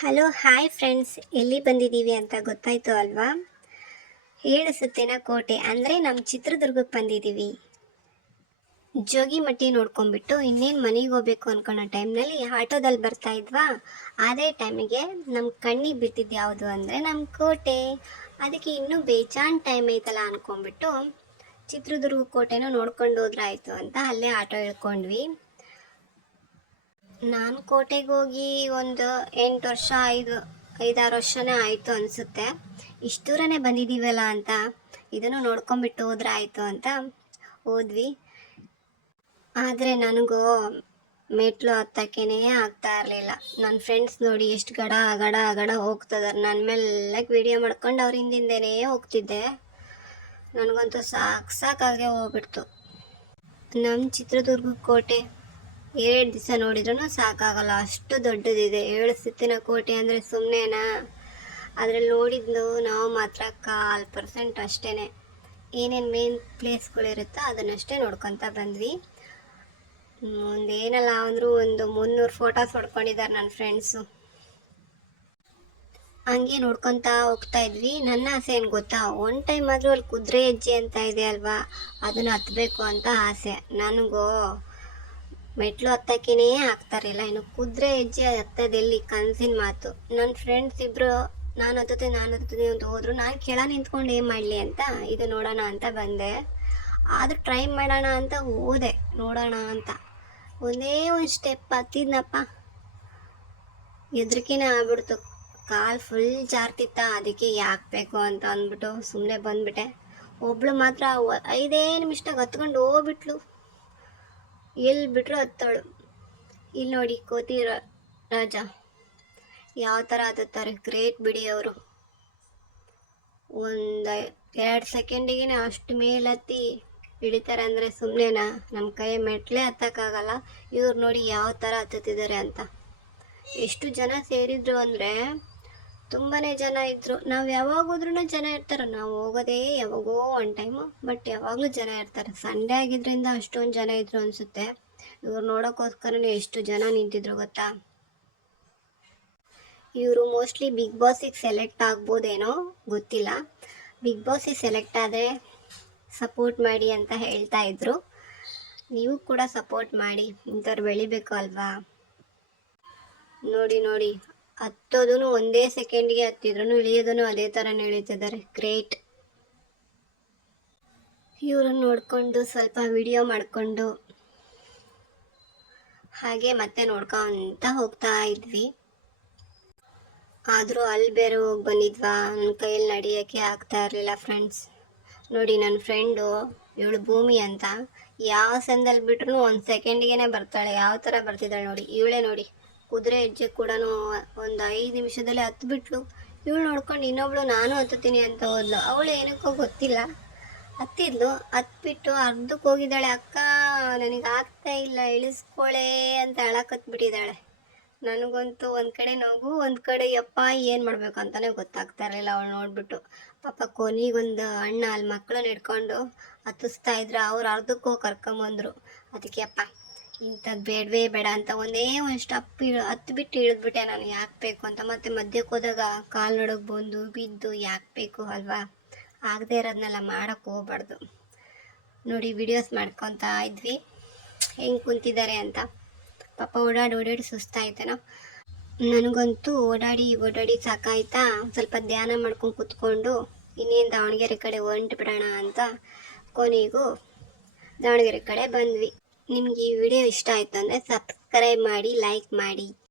Hello hi friends, ಎಲ್ಲಿ ಬಂದಿದ್ದೀವಿ ಅಂತ ಗೊತ್ತಾಯ್ತು ಅಲ್ವಾ? 7 ಸುತ್ತಿನ ಕೋಟೆ ಅಂದರೆ ನಮ್ಮ ಚಿತ್ರದುರ್ಗಕ್ಕೆ ಬಂದಿದ್ದೀವಿ. ಜೋಗಿಮಟ್ಟಿ ನೋಡ್ಕೊಂಡ್ಬಿಟ್ಟು ಇನ್ನೇನು ಮನೆಗೆ ಹೋಗ್ಬೇಕು ಅನ್ಕೊಳ್ಳೋ ಟೈಮ್ನಲ್ಲಿ ಆಟೋದಲ್ಲಿ ಬರ್ತಾ ಇದ್ವಾ. ಅದೇ ಟೈಮಿಗೆ ನಮ್ಮ ಕಣ್ಣಿಗೆ ಬಿದ್ದಿದ್ದು ಯಾವುದು ಅಂದರೆ ನಮ್ಮ ಕೋಟೆ. ಅದಕ್ಕೆ ಇನ್ನೂ ಬೇಜಾನ್ ಟೈಮ್ ಐತಲ್ಲ ಅಂದ್ಕೊಂಡ್ಬಿಟ್ಟು ಚಿತ್ರದುರ್ಗ ಕೋಟೆನೂ ನೋಡ್ಕೊಂಡು ಹೋದ್ರಾಯ್ತು ಅಂತ ಅಲ್ಲೇ ಆಟೋ ಇಳ್ಕೊಂಡ್ವಿ. ನಾನು ಕೋಟೆಗೆ ಹೋಗಿ ಒಂದು 8 ವರ್ಷ 5-6 ವರ್ಷನೇ ಆಯಿತು ಅನಿಸುತ್ತೆ. ಇಷ್ಟು ದೂರನೇ ಬಂದಿದ್ದೀವಲ್ಲ ಅಂತ ಇದನ್ನು ನೋಡ್ಕೊಂಬಿಟ್ಟು ಹೋದ್ರೆ ಆಯಿತು ಅಂತ ಹೋದ್ವಿ. ಆದರೆ ನನಗೂ ಮೆಟ್ಲು ಹತ್ತಕ್ಕೇ ಆಗ್ತಾ ಇರಲಿಲ್ಲ. ನನ್ನ ಫ್ರೆಂಡ್ಸ್ ನೋಡಿ ಎಷ್ಟು ಗಡ ಗಡ ಗಡ ಹೋಗ್ತಿದ್ದಾರೆ. ನನ್ನ ಮೆಲ್ಲಗೆ ವಿಡಿಯೋ ಮಾಡ್ಕೊಂಡು ಅವ್ರ ಹಿಂದಿಂದೇನೇ ಹೋಗ್ತಿದ್ದೆ. ನನಗಂತೂ ಸಾಕಾಗೆ ಹೋಗ್ಬಿಡ್ತು. ನಮ್ಮ ಚಿತ್ರದುರ್ಗ ಕೋಟೆ 2 ದಿವಸ ನೋಡಿದ್ರೂ ಸಾಕಾಗಲ್ಲ, ಅಷ್ಟು ದೊಡ್ಡದಿದೆ. 7 ಸುತ್ತಿನ ಕೋಟೆ ಅಂದರೆ ಸುಮ್ಮನೆನಾ? ಅದರಲ್ಲಿ ನೋಡಿದ್ದು ನಾವು ಮಾತ್ರ 1/4% ಅಷ್ಟೇ. ಏನೇನು ಮೇನ್ ಪ್ಲೇಸ್ಗಳಿರುತ್ತೋ ಅದನ್ನಷ್ಟೇ ನೋಡ್ಕೊತ ಬಂದ್ವಿ. ಮುಂದೇನಲ್ಲ ಅಂದರೂ ಒಂದು 300 ಫೋಟೋಸ್ ಹೊಡ್ಕೊಂಡಿದ್ದಾರೆ ನನ್ನ ಫ್ರೆಂಡ್ಸು. ಹಂಗೆ ನೋಡ್ಕೊತಾ ಹೋಗ್ತಾ ಇದ್ವಿ. ನನ್ನ ಆಸೆ ಏನು ಗೊತ್ತಾ, ಒನ್ ಟೈಮ್ ಆದರೂ ಅಲ್ಲಿ ಕುದುರೆ ಹೆಜ್ಜೆ ಅಂತ ಇದೆ ಅಲ್ವಾ, ಅದನ್ನು ಹತ್ತಬೇಕು ಅಂತ ಆಸೆ. ನನಗೂ ಮೆಟ್ಲು ಹತ್ತಕ್ಕೇ ಆಗ್ತಾರಿಲ್ಲ, ಇನ್ನು ಕುದುರೆ ಹೆಜ್ಜೆ ಹತ್ತದೆಲ್ಲಿ, ಕನಸಿನ ಮಾತು. ನನ್ನ ಫ್ರೆಂಡ್ಸ್ ಇಬ್ಬರು ನಾನು ಹತ್ತೀನಿ ಅಂತ ಹೋದ್ರು. ನಾನು ಕೆಳ ನಿಂತ್ಕೊಂಡು ಏನು ಮಾಡಲಿ ಅಂತ ಇದು ನೋಡೋಣ ಅಂತ ಬಂದೆ. ಆದರೂ ಟ್ರೈ ಮಾಡೋಣ ಅಂತ ಹೋದೆ, ನೋಡೋಣ ಅಂತ. ಒಂದೇ ಒಂದು ಸ್ಟೆಪ್ ಹತ್ತಿದ್ನಪ್ಪ, ಹೆದ್ರಿಕೆನೇ ಆಗ್ಬಿಡ್ತು. ಕಾಲು ಫುಲ್ ಜಾರ್ತಿತ್ತ. ಅದಕ್ಕೆ ಯಾಕೆ ಬೇಕು ಅಂತ ಅಂದ್ಬಿಟ್ಟು ಸುಮ್ಮನೆ ಬಂದ್ಬಿಟ್ಟೆ. ಒಬ್ಳು ಮಾತ್ರ 5 ನಿಮಿಷದಾಗ ಹತ್ಕೊಂಡು ಹೋಗ್ಬಿಟ್ಲು. ಎಲ್ಲಿ ಬಿಟ್ರು ಹತ್ತವಳು. ಇಲ್ಲಿ ನೋಡಿ ಕೋತಿ ರಾಜ ಯಾವ ಥರ ಹತ್ತುತ್ತಾರೆ, ಗ್ರೇಟ್ ಬಿಡಿ ಅವರು. ಒಂದು 2 ಸೆಕೆಂಡಿಗೆ ಅಷ್ಟು ಮೇಲತ್ತಿ ಹಿಡಿತಾರೆ ಅಂದರೆ ಸುಮ್ಮನೆನಾ? ನಮ್ಮ ಕೈ ಮೆಟ್ಲೇ ಹತ್ತಕ್ಕಾಗಲ್ಲ. ಇವ್ರು ನೋಡಿ ಯಾವ ಥರ ಹತ್ತುತ್ತಿದ್ದಾರೆ ಅಂತ. ಎಷ್ಟು ಜನ ಸೇರಿದ್ರು ಅಂದರೆ ತುಂಬಾ ಜನ ಇದ್ದರು. ನಾವು ಯಾವಾಗ ಹೋದ್ರೂ ಜನ ಇರ್ತಾರೆ. ನಾವು ಹೋಗೋದೇ ಯಾವಾಗೋ ಒನ್ ಟೈಮು, ಬಟ್ ಯಾವಾಗಲೂ ಜನ ಇರ್ತಾರೆ. ಸಂಡೇ ಆಗಿದ್ದರಿಂದ ಅಷ್ಟೊಂದು ಜನ ಇದ್ರು ಅನಿಸುತ್ತೆ. ಇವ್ರು ನೋಡೋಕ್ಕೋಸ್ಕರನೇ ಎಷ್ಟು ಜನ ನಿಂತಿದ್ರು ಗೊತ್ತಾ. ಇವರು ಮೋಸ್ಟ್ಲಿ ಬಿಗ್ ಬಾಸಿಗೆ ಸೆಲೆಕ್ಟ್ ಆಗ್ಬೋದೇನೋ ಗೊತ್ತಿಲ್ಲ. ಬಿಗ್ ಬಾಸಿಗೆ ಸೆಲೆಕ್ಟ್ ಆದರೆ ಸಪೋರ್ಟ್ ಮಾಡಿ ಅಂತ ಹೇಳ್ತಾ ಇದ್ರು. ನೀವು ಕೂಡ ಸಪೋರ್ಟ್ ಮಾಡಿ, ಇಂಥವ್ರು ಬೆಳಿಬೇಕು ಅಲ್ವಾ. ನೋಡಿ ಹತ್ತೋದೂ ಒಂದೇ ಸೆಕೆಂಡಿಗೆ ಹತ್ತಿದ್ರು, ಇಳಿಯೋದೂ ಅದೇ ಥರನೇ ಇಳಿತಿದ್ದಾರೆ. ಗ್ರೇಟ್. ಇವ್ರನ್ನ ನೋಡಿಕೊಂಡು ಸ್ವಲ್ಪ ವಿಡಿಯೋ ಮಾಡಿಕೊಂಡು ಹಾಗೆ ಮತ್ತೆ ನೋಡ್ಕೊಂತ ಹೋಗ್ತಾ ಇದ್ವಿ. ಆದರೂ ಅಲ್ಲಿ ಬೇರೆ ಹೋಗಿ ಬಂದಿದ್ವಾ, ನನ್ನ ಕೈಯಲ್ಲಿ ನಡೆಯೋಕ್ಕೆ ಆಗ್ತಾ ಇರಲಿಲ್ಲ ಫ್ರೆಂಡ್ಸ್. ನೋಡಿ ನನ್ನ ಫ್ರೆಂಡು, ಇವಳು ಭೂಮಿ ಅಂತ, ಯಾವ ಸೆಂದಲ್ಲಿ ಬಿಟ್ರೂ 1 ಸೆಕೆಂಡಿಗೆ ಬರ್ತಾಳೆ. ಯಾವ ಥರ ಬರ್ತಿದ್ದಾಳೆ ನೋಡಿ. ಇವಳೇ ನೋಡಿ, ಕುದುರೆ ಹೆಜ್ಜೆ ಕೂಡ ಒಂದು 5 ನಿಮಿಷದಲ್ಲೇ ಹತ್ಬಿಟ್ಲು. ಇವಳು ನೋಡ್ಕೊಂಡು ಇನ್ನೊಬ್ಳು ನಾನು ಹತ್ತುತ್ತೀನಿ ಅಂತ ಹೋದ್ಲು. ಅವಳು ಏನಕ್ಕೋ ಗೊತ್ತಿಲ್ಲ ಹತ್ತಿದ್ಲು. ಹತ್ಬಿಟ್ಟು ಅರ್ಧಕ್ಕೆ ಹೋಗಿದ್ದಾಳೆ. ಅಕ್ಕ ನನಗೆ ಆಗ್ತಾ ಇಲ್ಲ, ಇಳಿಸ್ಕೊಳೆ ಅಂತ ಅಳಕತ್ಬಿಟ್ಟಿದ್ದಾಳೆ. ನನಗಂತೂ ಒಂದು ಕಡೆ ನಗು, ಒಂದು ಕಡೆ ಯಪ್ಪ ಏನು ಮಾಡಬೇಕು ಅಂತಲೇ ಗೊತ್ತಾಗ್ತಾ ಇರಲಿಲ್ಲ ಅವಳು ನೋಡ್ಬಿಟ್ಟು. ಪಾಪ ಕೊನೆಗೊಂದು ಅಣ್ಣ ಅಲ್ಲಿ ಮಕ್ಕಳನ್ನ ಹಿಡ್ಕೊಂಡು ಹತ್ತಿಸ್ತಾ ಇದ್ರು. ಅವ್ರು ಅರ್ಧಕ್ಕೆ ಹೋಗಿ ಕರ್ಕೊಂಬಂದರು. ಅದಕ್ಕೆ ಅಪ್ಪ ಇಂಥದ್ದು ಬೇಡವೇ ಬೇಡ ಅಂತ ಒಂದೇ ಒಂದು ಸ್ಟೆಪ್ ಹತ್ಬಿಟ್ಟು ಇಳಿದ್ಬಿಟ್ಟೆ ನಾನು. ಯಾಕೆ ಬೇಕು ಅಂತ. ಮತ್ತು ಮಧ್ಯಕ್ಕೆ ಹೋದಾಗ ಕಾಲು ನಡುಗೆ ಬಂದು ಬಿದ್ದು ಯಾಕೆ ಬೇಕು ಅಲ್ವಾ. ಆಗದೆ ಇರೋದನ್ನೆಲ್ಲ ಮಾಡೋಕ್ಕೆ ಹೋಗ್ಬಾರ್ದು. ನೋಡಿ ವಿಡಿಯೋಸ್ ಮಾಡ್ಕೊತಾ ಇದ್ವಿ ಹೆಂಗೆ ಕುಂತಿದ್ದಾರೆ ಅಂತ. ಪಾಪ ಓಡಾಡಿ ಸುಸ್ತಾಯ್ತೇನೋ. ನನಗಂತೂ ಓಡಾಡಿ ಸಾಕಾಯ್ತಾ. ಸ್ವಲ್ಪ ಧ್ಯಾನ ಮಾಡ್ಕೊಂಡು ಕೂತ್ಕೊಂಡು ಇನ್ನೇನು ದಾವಣಗೆರೆ ಕಡೆ ಹೊಂಟು ಬಿಡೋಣ ಅಂತ ಕೊನೆಗೂ ದಾವಣಗೆರೆ ಕಡೆ ಬಂದ್ವಿ. ನಿಮಗೆ ಈ ವಿಡಿಯೋ ಇಷ್ಟ ಆಯಿತು ಅಂದರೆ ಸಬ್ಸ್ಕ್ರೈಬ್ ಮಾಡಿ, ಲೈಕ್ ಮಾಡಿ.